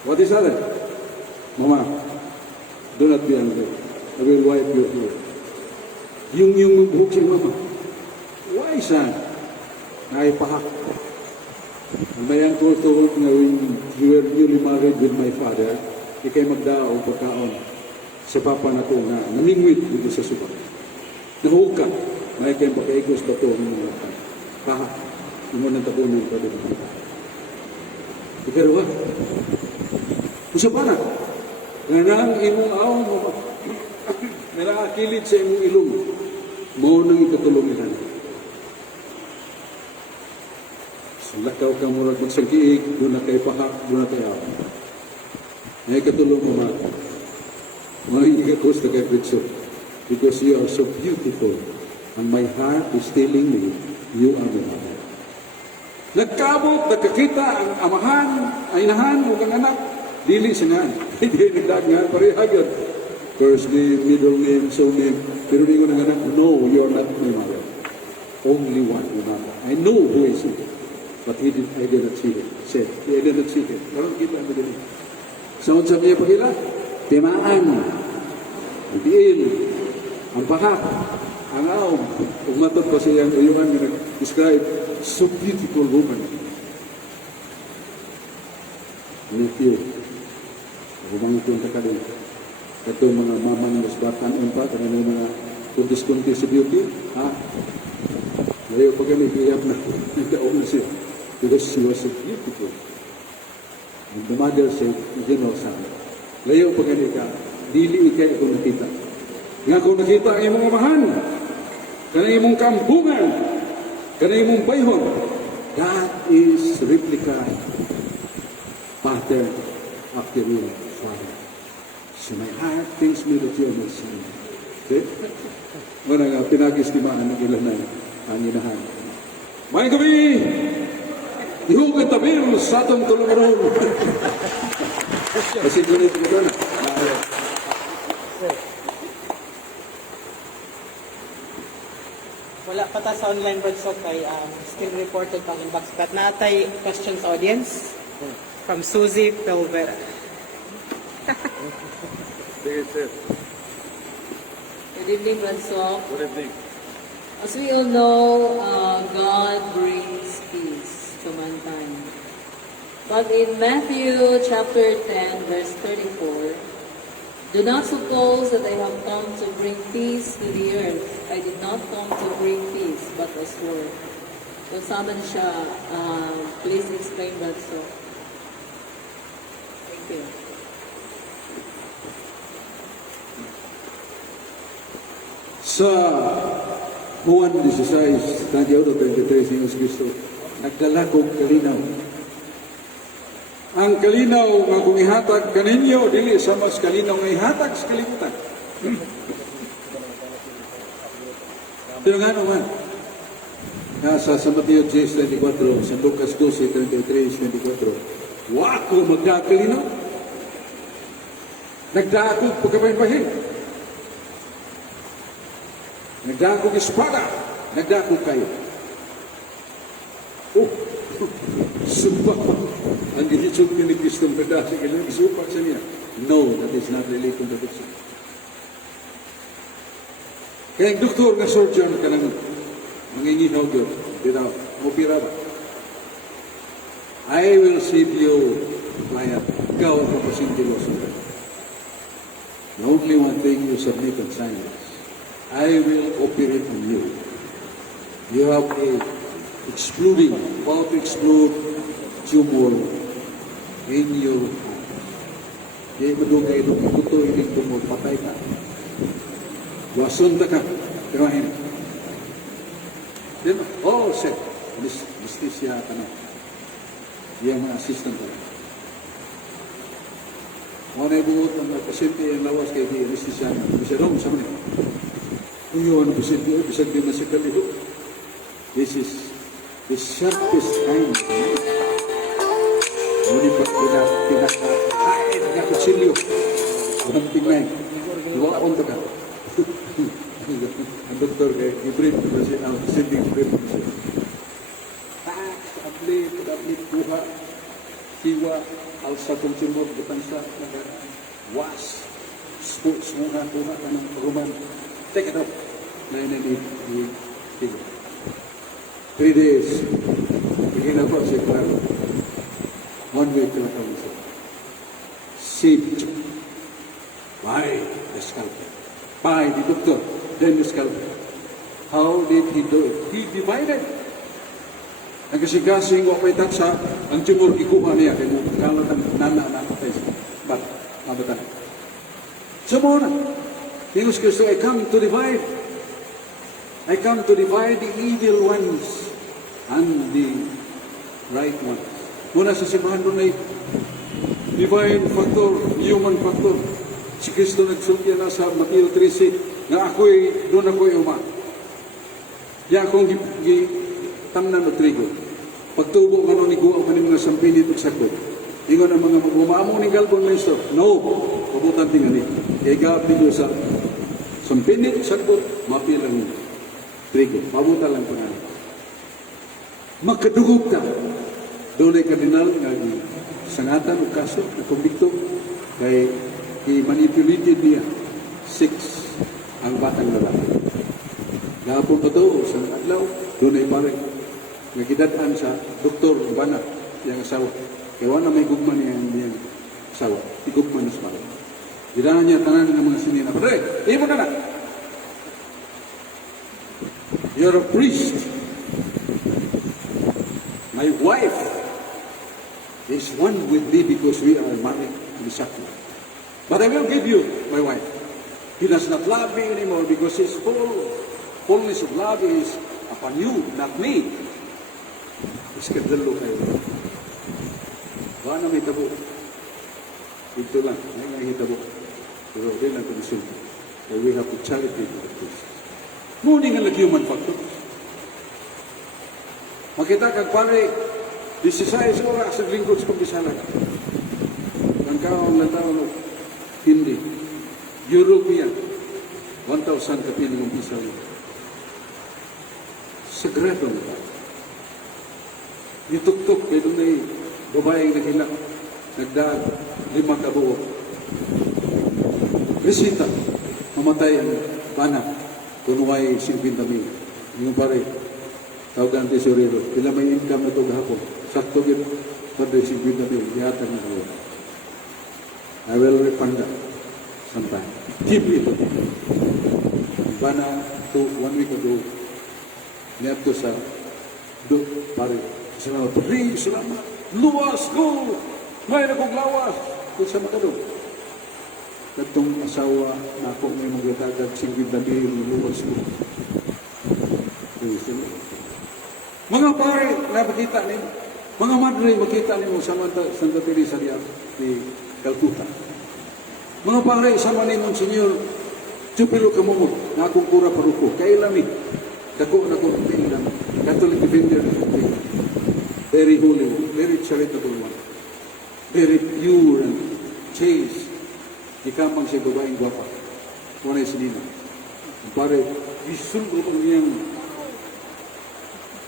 What is that? Mama, do not be angry. I will wipe your hair. Yung buhok siya, Mama. Why, son? Naipahak. Ang mayan ko ito nga when you were newly married with my father, ikay magdao pagkaon sa papa na ito nga namingwit dito sa suba. Nahug ka. May kayong pakaigos ba ito ng mga pahak. Yung mo nang tapunan ka dito. Pero what? Usa pa na. Nga nang imong awon mo. Nga nakakilid sa imong ilong. Mo nang ikatulong ilan. Lakaw ka murag magsangkiig, doon na kay pahak, doon na kay awon. Nga ikatulong mo ma. Mga ikakos na kay Britso. Because you are so beautiful. And my heart is telling me, you are the mother. Nagkabot, nagkakita ang amahan, ay inahan, o kang anak, dili siya nga. Hindi nagdag nga, pareha yun. First name, middle name, surname, pero di ko nang anak, no, you are not my mother. Only one, your mother. I know who is it, but I did not see it. Said, I did not see it. Parang kita mo din. Saan sa niya pagila? Timaan, ang diin, ang bahak, ang aom. Umatod ko siya ang uyuan na nag-describe, so beautiful woman. Nephew, ako mga punta ka din. Ito mga mama ng basbatan pa, kaya mga kuntis-kuntis sa beauty. Ha? Layo pa kami, kiyap na. Nagkaon na siya. Because she was so beautiful. And the mother said, you know, son, layo pa kami ka, dili ikay ako nakita. Nga ako nakita ang imong amahan, kanang imong kampungan, kanang imong bayhon. That is replica pattern of the real Father. So my heart thinks me that you are my son. Okay? Muna nga, pinag-istimaan ng ilan na ang inahan. May gabi! Ihug at tabir sa atong tulungan. Kasi gunit ko na. Wala pa ta sa online workshop kay still reported pang inbox. But natay questions audience from Suzy Pelvera. Sige, sir. Good evening, Bransok. Good evening. As we all know, God brings peace to mankind. But in Matthew chapter 10, verse 34, do not suppose that I have come to bring peace to the earth. I did not come to bring peace, but a sword. So, saman siya, please explain that so. Thank you. Sa Juan 16, 38-33 si Jesus Cristo, nagdala kong kalinaw. Ang kalinaw nga kung ihatag kaninyo, dili sa mas kalinaw nga ihatag sa kalimutan. Pero nga naman, nasa sa Mateo 10:24, sa Lucas 12:33-24, wako magkakalinaw. Nagdaakog pagkabahin-bahin. Nagdaakog espada. Nagdaakog kayo. Oh, sumpah. Ang ginitsog ni Kristo ang berdasi, kailangan isupak sa niya. No, that is not really contradiction. Kaya ang doktor nga surgeon ka nang manginginaw yun. Dito, mupira ba? I will save you, client. Ikaw ang papasintiloso. The only one thing you submit on science. I will operate on you. You have a exploding, about to explode tumor in your heart. Di madugay nung ikuto ining tumor, patay ka. Wasun ka, pero hindi. Then, all set. Anesthesia ka na. Yung mga assistant ka. Mga naibuot ang pasyente yung lawas kay di anesthesia na. Bisa dong, sa mga. Kung yun ang pasyente, bisag din na si Kaliho. This is the sharpest kind. Ngunit pa pinaka-kain niya kutsilyo. Walang tingnan. Luwa akong taga. Ang doktor kay Ibrahim na siya, ang pasyente Ibrahim na siya. Ablit, buha, siwa, alsa kong tumor, butang sa was, sports, muna ka ng paguman. Take it up. Nainanid, 3 days. Begin ako siya klaro. 1 week na kami siya. Saved. By the scalpel. By the doctor. Then the scalpel. How did he do it? He divided. Nagkasigasing o may taksa, ang tumor ikuha niya, kaya mo kalat ang nana-nakatay siya. But, mabatan. So muna, Jesus Christ, I come to divide. I come to divide the evil ones and the right ones. Muna sa simbahan doon ay divine factor, human factor. Si Kristo nagsulti na sa Mateo 13 na doon ako'y uma. Di akong tamnan o trigo. Pagtubo nga ni Guwa ka mga sampinit at sakot. Ingon ang mga mag-umamong ni Galbon Maestro. No, pabutan tingan ni. Kaya gaap ninyo sa sampinit, sakot, mapilang trigo. Pabutan lang pangalan. Magkadugog ka. Doon ay kardinal nga sangatan o kaso na kumbikto kay i-manipulated niya 6 ang batang lalaki. Gapon pa to, sa adlaw, doon ay parang nagidadaan sa doktor Bana, yung asawa. Kaya wala may gugman niyang asawa. Igugman na sa parang. Gidaan niya tanan ng mga sinina. Padre, mo ka na. You're a priest. My wife is one with me because we are married to the sacrament. But I will give you my wife. He does not love me anymore because his fullness of love is upon you, not me. Iskandalo kayo. Baka na may tabo. Ito lang, may hitabo. Pero rin ang komisyon. So we have to charity to the priest. Ngunit ang human factor. Makita kag pare, 16 oras sa lingkod sa pagkisala ka. Ang kaon na tao, hindi. European, 1,000 kapiling ang isa. Sagrado na tayo. Ituktok, kaya doon ay babaeng nagilak, nagdaag, 5 kabuo. Resita, mamatay ang panak, kunuway 50 mil. Yung pare, tawagan tesorero, pila may income na ito gahapon. Sakto yun, pada 50 mil, dihatag na ako. I will refund that sometime. Keep it. Bana, 1 week ago, niya to sa pare, salamat, please, salamat, luwas ko, may nakong lawas, kung sa makadong. Katong asawa na ako may maglatagag 50 mil, luwas ko. Mga pare, nakikita niyo, mga madre, makita niyo sa Santa Teresa ni Calcutta. Mga pare, sama niyo, Senyor, tupilo ka mo na akong kura paruko, kailami. Dako na ko tingnan. Catholic defender. Very holy, very charitable one. Very pure and chaste. Ikapang siya babaeng gwapa. Muna yung sinina. Pare, isulgo pang niyang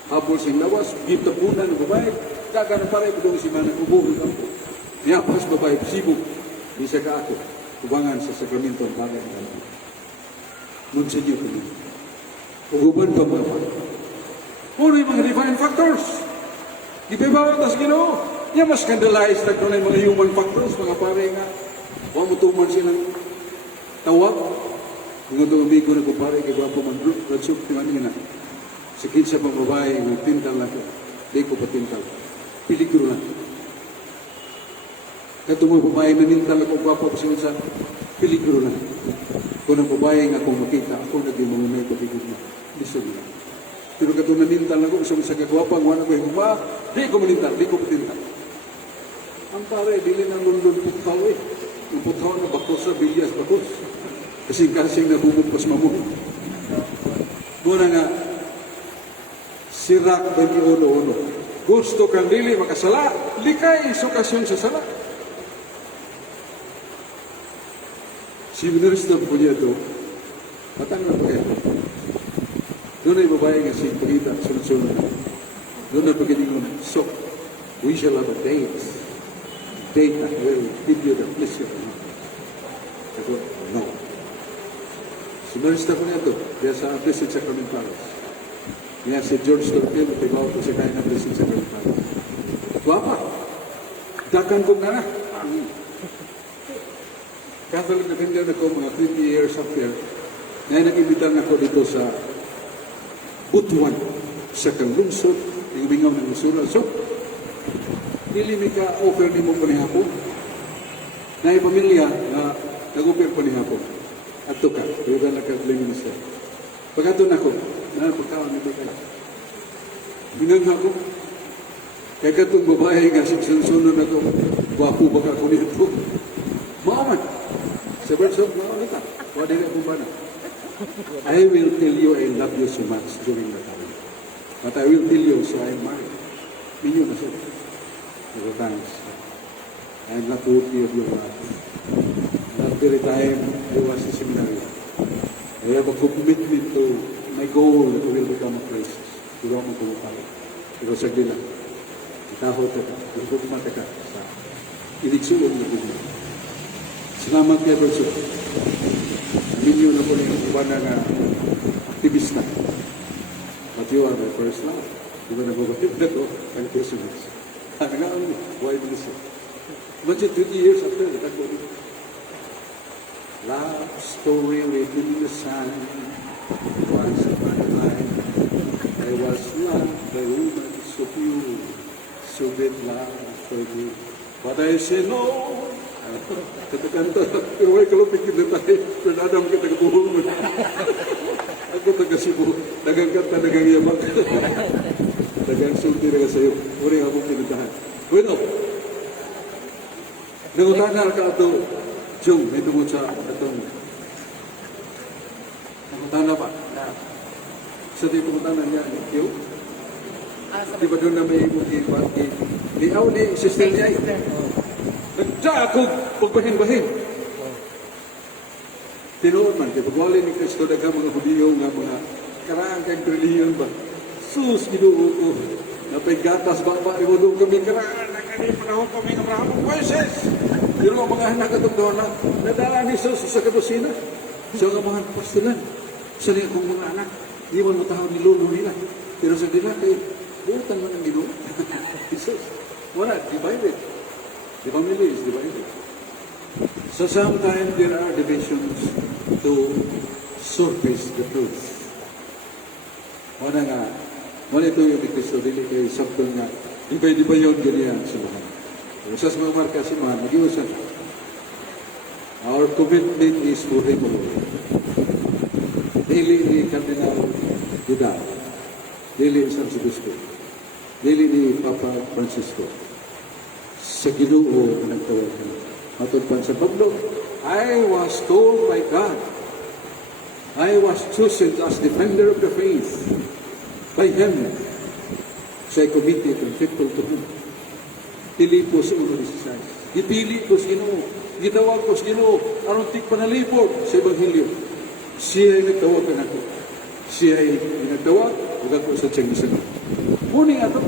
hapon siyang lawas, giptapunan ng babae. Kagana pare, kung si Manang ubo ng kampo. Niyapas babae, sibog. Di siya ka ako. Kubangan sa sakramento ang bagay ng kampo. Monsenyor ko niya. Uguban pa mga pare. Puro yung mga divine factors. Ipibawa tas Ginoo. Yan mas scandalized na kung mga human factors, mga pare nga. Huwag mo tuman silang tawag. Kung ito umigo na kung pare, kay Gwapo Mandro, Radsuk, tingnan nga na. Sa kinsa pang babae, may tintal ako. Di ko patintal. Peligro lang. Katong mga babae na nintal ako, gwapo pa sa peligro lang. Kung ang babae nga akong makita, ako naging mga paligid na. Lisod lang. Pero katong nanintal ako, sa kagwapang, wala ko yung di ko manintal, di ko patintal. Ang pare, dili ng lundon putaw eh. Yung putaw na bakos sa bilyas, bakos. Kasing-kasing na bumugpas mamuhin. Muna nga, sirak bagi ulo-ulo. Gusto kang dili makasala, likay sukasyon sa sala. Si Ministro po niya ito, patang na po kayo. Doon ay babae nga si Pagita, sunod-sunod na. Doon ay pagkinig so, we shall have a date. Date that will give you the pleasure. Ako, no. Si Ministro po niya ito, kaya sa Blessed Sacramentals. Niya si George Torquil, tibaw ko si kaya ng Blessed Sacramentals. Wapa, dakan ko na na. Catholic defender na ko mga 20 years after, na nag-imbitan ako dito sa Butuan, sa Kanglungsod, yung bingaw ng Usura. So, dili mi ka offer ni mo panihapon. Na pamilya na nag-offer panihapon. At ka, pero na nagka-blame minister. Pagkatun ako, na pagkawan ni Bika. Binang ako, kaya katong babae nga sunod ako, wapo baka ko nito. Maaman, sa verse of Maulita, wala na akong bana. I will tell you I love you so much during that time. But I will tell you so I'm married. Minyo na siya. Pero thanks. I'm not worthy of your love. That very time, I was in seminary. I have a commitment to my goal that I will become a priest. Pero ako magpapalala. Pero sagli lang. Itahot ka. Ipugmata ka sa iligsulong na bigla. Salamat kay Berso. Minyo na po na yung iba na aktivista. But you are my first love. Di ba nagbabatid na to? Ang Christmas. Ano nga ang why minister? Imagine 20 years after, nagkako dito. Love story within the sun. Once upon a time, I was loved by women so pure, so great love for you. But I say no. Kata-kata, pero may kalupit kita tayo. Pero nadam kita kabuhong. Ako taga-Cebu. Dagang kata, dagang yamak. Dagang sulti na sa'yo. Uri akong pinuntahan. Bueno, nangutangan ka ito. Jung, may tungkol sa itong nangutangan pa. Sa di pangutanan niya, yung di ba doon na may di aw ni sister niya nagda ako pagbahin-bahin. Tinuod man, di pagwali ni Kristo daghang mga Hudiyo nga mga karaan kang reliyon ba. Sus, ginuo ko. Napay gatas ba ni Wadong kami karaan na kani panahon kami ng Abraham Moises. Pero ang mga anak at doon na nadala ni Jesus sa kadosina. So ang mga pastolan, sa niya kong mga anak, di man matahon ni Lolo nila. Pero sa nila, kay butan man ang Ginoo. Jesus, wala, divided. The family is divided. So sometimes there are divisions to surface the truth. Wala nga, wala ito yung Kristo, dili kayo sakto nga, di ba yun ganyan sa mga. Sa mga marka si mga, nag-iusan. Our commitment is for him alone. Dili ni Cardinal Vidal, dili ni San Sebastian, dili ni Papa Francisco. Sa Ginoo ang nagtawag ka. Matulpan sa Pablo, I was told by God, I was chosen as defender of the faith by Him. So I committed and faithful to Him. Pili po sa 1:16. Gipili po sa Ginoo. Gitawag po sa Ginoo. Aron tik panalipod sa Ebanghelyo. Siya ay nagtawag ka nato. Siya ay nagtawag, huwag ako sa tiyang isa. Muning ato.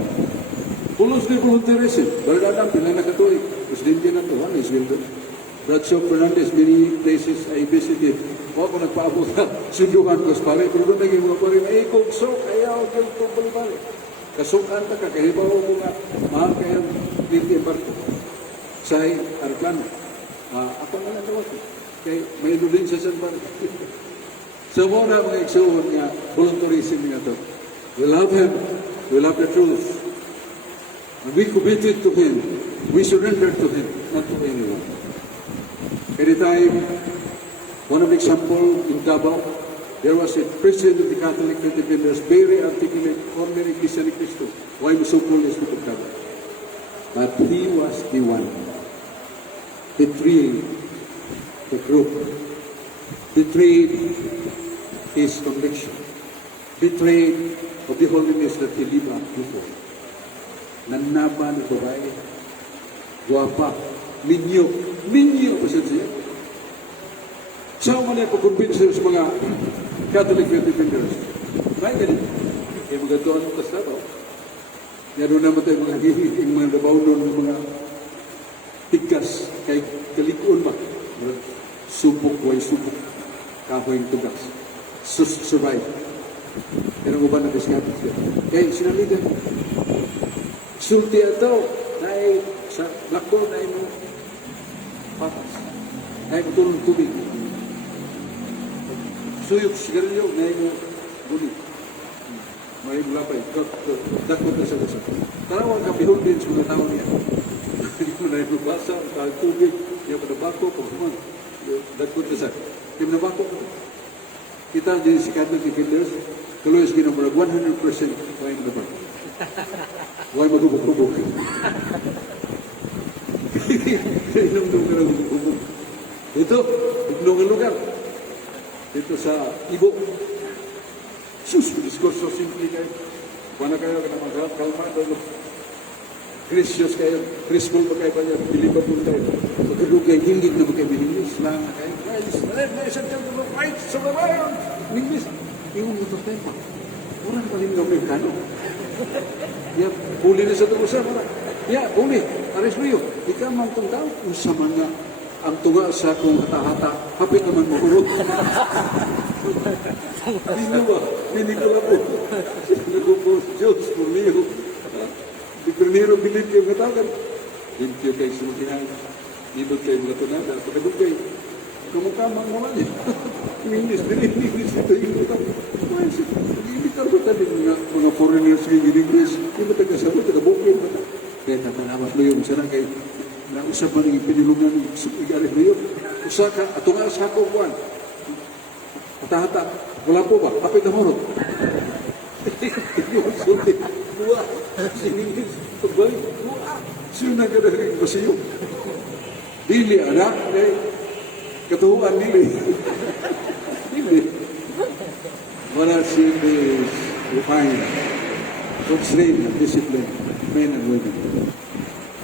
Pulos ni volunteerism. Bargadang pila na katulik. Presidente na ito, is Wilton. Bradshaw Fernandez, many places I visited. O ako nagpaabot na, sundukan ko sa pare. Pero doon naging mga pare, ay kung sok, ayaw, giltong balibali. Kasukan ka, kakahibaw mo nga, mahal kayang linti barko. Sa aeroplano. Ako nga lang tawag. Kaya may lulin sa San Barco. So muna mga igsuon nga, volunteerism nga ito. We love Him. We love the truth. And we committed to Him. We surrendered to Him, not to anyone. Anytime, one of the example in Davao, there was a president of the Catholic Independence, very articulate, ordinary Christian Christo. Why was so called is because of Davao. But he was the one betraying the group, betrayed his conviction, betrayed of the holiness that he lived up before. Nanaba ng babae, guwapa, minyo pa siya. Saan man ay pag-convince sa mga Catholic Independence? May ganito. Kaya mga doon ang kasama. Meron naman tayo mga hihing, mga nabaunon, mga tigkas, kay kalikuon ba? Subok, way subok. Kahoy tugas. Survive. Pero mo ba nakasikapit siya? Kaya sinaligan. Sulti ato, na sa lakbol na mo patas. Na tulong tubig. Suyok sigarilyo na bulit. May mulapay, dakot na sa gasa. Tarawang kapihon din sa mga tao niya. Hindi mo na basa, tubig, yung panabako, pagkuman. Dakot na sa. Yung panabako, kita din si Catholic Defenders, kalau yung ginamurag 100% why naman. Why magubog-ubog. Inom-inom ka na magubog. Ito, ignong lugar. Dito sa Ibo. Sus, diskurso simple kayo. Wala kayo ka naman kalmado. Gracious kayo. Graceful pa kayo pa niya. Believable kayo. Pagkadugay, hingit na magkayo English lang kayo. Ladies and gentlemen, rights of the world. English. Iyon mo ito tayo. Orang paling Amerikano. Ya, boleh na sa tulosa. Ya, boleh. Aris mo yun. Ika man itong tao. Kung sa mga ang tunga sa kong hata-hata, hapit naman mahurot. Hindi ba? Hindi ko lang po. Sinago po, Diyos, porniyo. Di porniyo, bilid kayo katakan. Limpyo kayo sumutihan. Ibig kayo mga tunada. Pagkabog kayo. Kamukamang naman eh. English, English ito yung utang. Hindi ka ba tali mga foreigners yung English? Hindi ba taga-sabot, taga-bukid ba na? Kaya tatanawas mo yung sarang kayo. Nausap man yung pinilungan ng igarif na yun. Usa ka, ato nga sa ako buwan. Hata-hata, wala po ba? Kapit na morot. Yung sulti, buwa. Siningis, pagbalik, buwa. Sino na ganahin ko siyo? Dili, anak, katuhuan nili. Dili. Wala sin is refined, constrained, and disciplined men and women.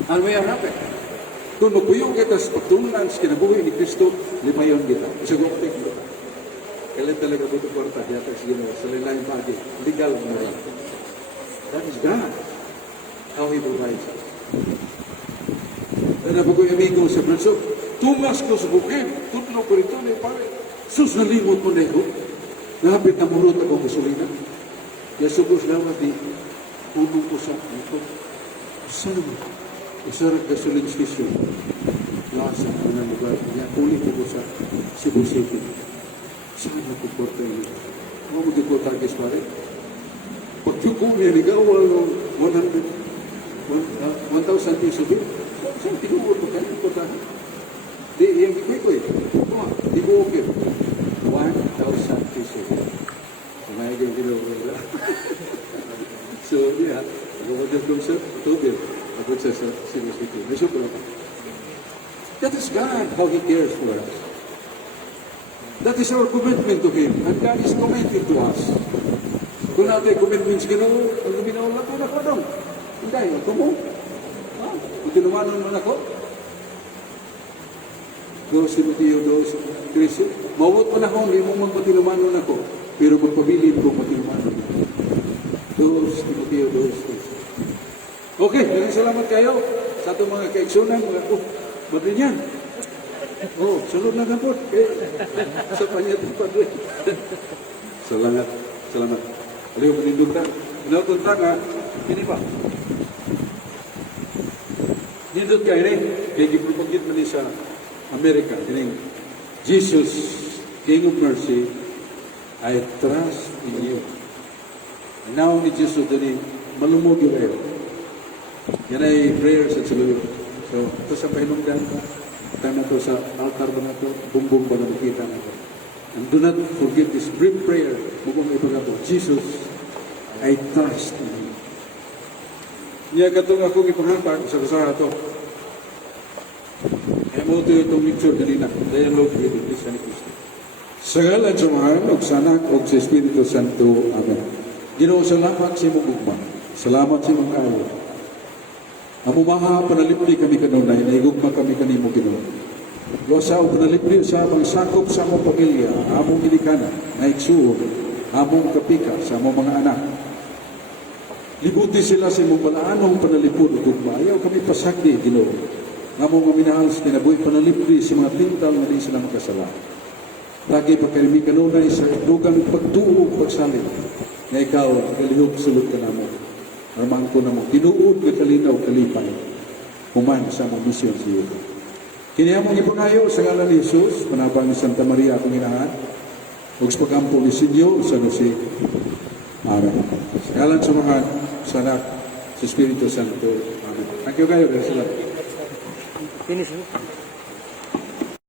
And we are happy. Kung magpuyong kita sa pagtunan sa kinabuhi ni Kristo, limayon kita. Siguro kita kita. Kailan talaga dito kwarta, yata sa ginawa, sa lilayang pagi, legal moral. That is God. How He provides us. Dahil na po yung amigo sa Franso, tumas ko sa bukid, tutlo ko rito na pare. Sus, nalimot mo na ito. Nahapit na murot ako gasolina. Yasubos lawas di, unong ko sa ito. Saan mo? Isarap gasoline station. Lasa ko na lugar. Ulit ko sa Cebu City. Saan na ko porta yun? Ano mo di ko targets pare? Pagkyuko niya, nigawal ng 1,000 piso din. Saan tinubot mo kayo? Di, yung ikoy ko eh. Di ko okay. 1,000 piso. Sumayagin ginawa. So, yeah. Nagawagad kong sa tubig. Abot sa Cebu City. May super ako. That is God, how He cares for us. That is our commitment to Him. And God is committed to us. Kung natin commitment sa Ginoo, ang guminawa lang ko na ko doon. Hindi, ito mo. Kung tinumanon mo na ko, 2 Timoteo 2:13. Mawot pa na ko, hindi mo magpatinumanon ako. Pero magpabilin ko patinumanon ako. 2 Timoteo 2:13. Okay, maraming salamat kayo sa itong mga kaigsunan. Mabin yan. Sunod na kapot. Sa panya ito pa doon. Salamat. Salamat. Aliw, manindugtan. Pinautuntan nga, hindi pa. Nindot kayo rin. Kaya gipagpagit man sa Amerika. Kining, Jesus, King of Mercy, I trust in you. Now ni Jesus dali malumog yung kayo. Yan ay prayer sa saluyo. So, ito sa pahinungdan ka. Ito na ito sa altar ba na ito, bumbong ba na makita na ito. And do not forget this brief prayer. Mugong ipagato, Jesus, I trust in you. Niya katong akong ipanghampak sa kasaha ito. Kaya mo ito itong lecture ganina. Dialogue with the Christian Christ. Sa ngalan sa Mahal, o sa Anak, o sa Espiritu Santo. Amen. Ginoo, salamat sa imong ugma. Salamat sa imong kayo. Amo maha panalipdi kami kanunay, naigugma kami kanimo Ginoo. Losa o panalipdi sa among sakop sa among pamilya, among gilikanan, na igsuon, among kapika sa among mga anak. Libuti sila sa imong balaanong panalipod o gugma. Ayaw kami pasakdi, Ginoo. Among minahal sa tinabuhi panalipdi sa mga tintal na di sila makasala. Lagi pagkarimi kanunay sa dugang pagtuo pagsalin na ikaw kalihog sulod ka namo. Armang ko namo tinuod ka kalinaw kalipay human sa among misyon sa iyo. Kini among ipangayo sa ngalan ni Jesus, panabang ni Santa Maria akong inahan, ug sa pagampo ni Sinyo sa Jose. Amen. Sa ngalan sa Mahal, sa Anak, sa Espiritu Santo. Amen. Thank you kayo. Finish.